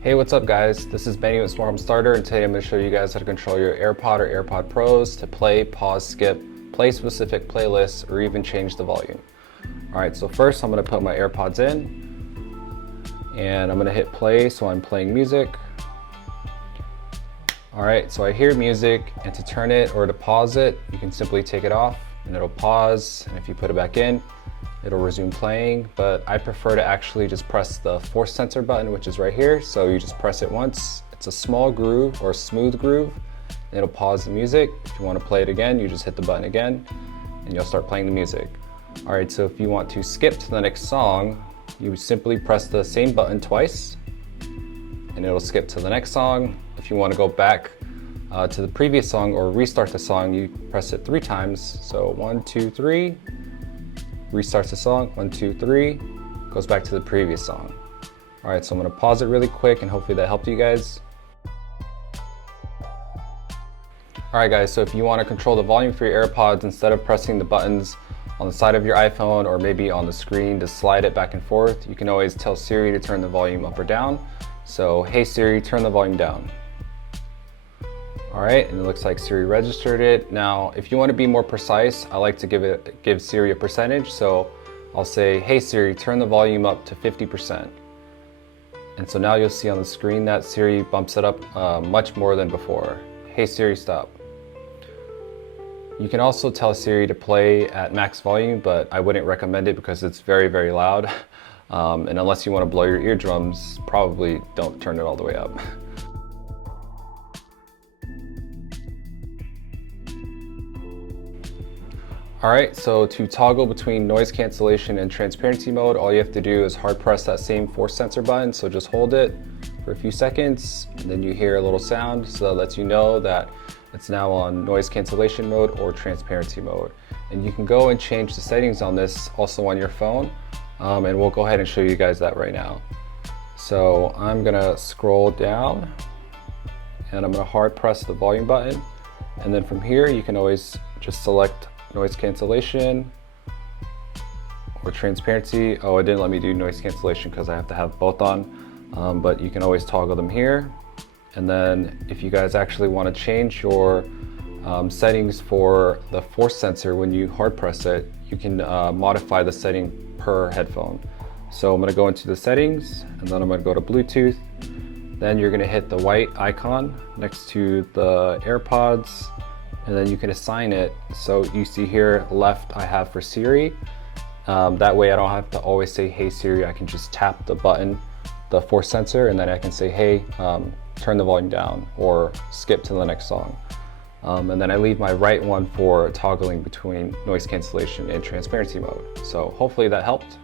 Hey, what's up guys? This is Benny with Smart Home Starter, and today I'm going to show you guys how to control your AirPod or AirPod Pros to play, pause, skip, play specific playlists, or even change the volume. Alright, so first I'm going to put my AirPods in, and I'm going to hit play so I'm playing music. Alright, so I hear music, and to turn it or to pause it, you can simply take it off and it'll pause, and if you put it back in, it'll resume playing, but I prefer to actually just press the force sensor button, which is right here. So you just press it once. It's a small groove or smooth groove. It'll pause the music. If you want to play it again, you just hit the button again and you'll start playing the music. All right, so if you want to skip to the next song, you simply press the same button twice and it'll skip to the next song. If you want to go back to the previous song or restart the song, you press it 3 times. So 1, 2, 3. Restarts the song, 1, 2, 3, goes back to the previous song. All right, so I'm gonna pause it really quick and hopefully that helped you guys. All right guys, so if you wanna control the volume for your AirPods, instead of pressing the buttons on the side of your iPhone or maybe on the screen to slide it back and forth, you can always tell Siri to turn the volume up or down. So, hey Siri, turn the volume down. All right, and it looks like Siri registered it. Now, if you want to be more precise, I like to give Siri a percentage. So I'll say, hey Siri, turn the volume up to 50%. And so now you'll see on the screen that Siri bumps it up much more than before. Hey Siri, stop. You can also tell Siri to play at max volume, but I wouldn't recommend it because it's very, very loud. And unless you want to blow your eardrums, probably don't turn it all the way up. Alright, so to toggle between noise cancellation and transparency mode, all you have to do is hard press that same force sensor button. So just hold it for a few seconds, and then you hear a little sound, so that lets you know that it's now on noise cancellation mode or transparency mode. And you can go and change the settings on this also on your phone, and we'll go ahead and show you guys that right now. So I'm gonna scroll down, and I'm gonna hard press the volume button, and then from here you can always just select noise cancellation or transparency. Oh, it didn't let me do noise cancellation because I have to have both on, but you can always toggle them here. And then if you guys actually want to change your settings for the force sensor when you hard press it, you can modify the setting per headphone. So I'm going to go into the settings, and then I'm going to go to Bluetooth. Then you're going to hit the white icon next to the AirPods, and then you can assign it. So you see here left I have for Siri. That way I don't have to always say hey Siri. I can just tap the button, the force sensor, and then I can say hey, turn the volume down or skip to the next song. And then I leave my right one for toggling between noise cancellation and transparency mode. So hopefully that helped.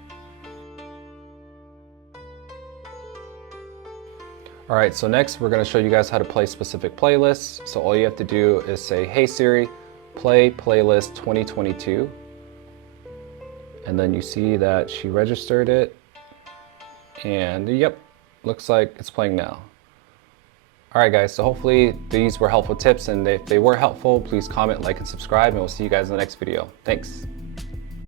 All right, so next we're gonna show you guys how to play specific playlists. So all you have to do is say, hey Siri, play playlist 2022. And then you see that she registered it. And yep, looks like it's playing now. All right guys, so hopefully these were helpful tips, and if they were helpful, please comment, like, and subscribe, and we'll see you guys in the next video. Thanks.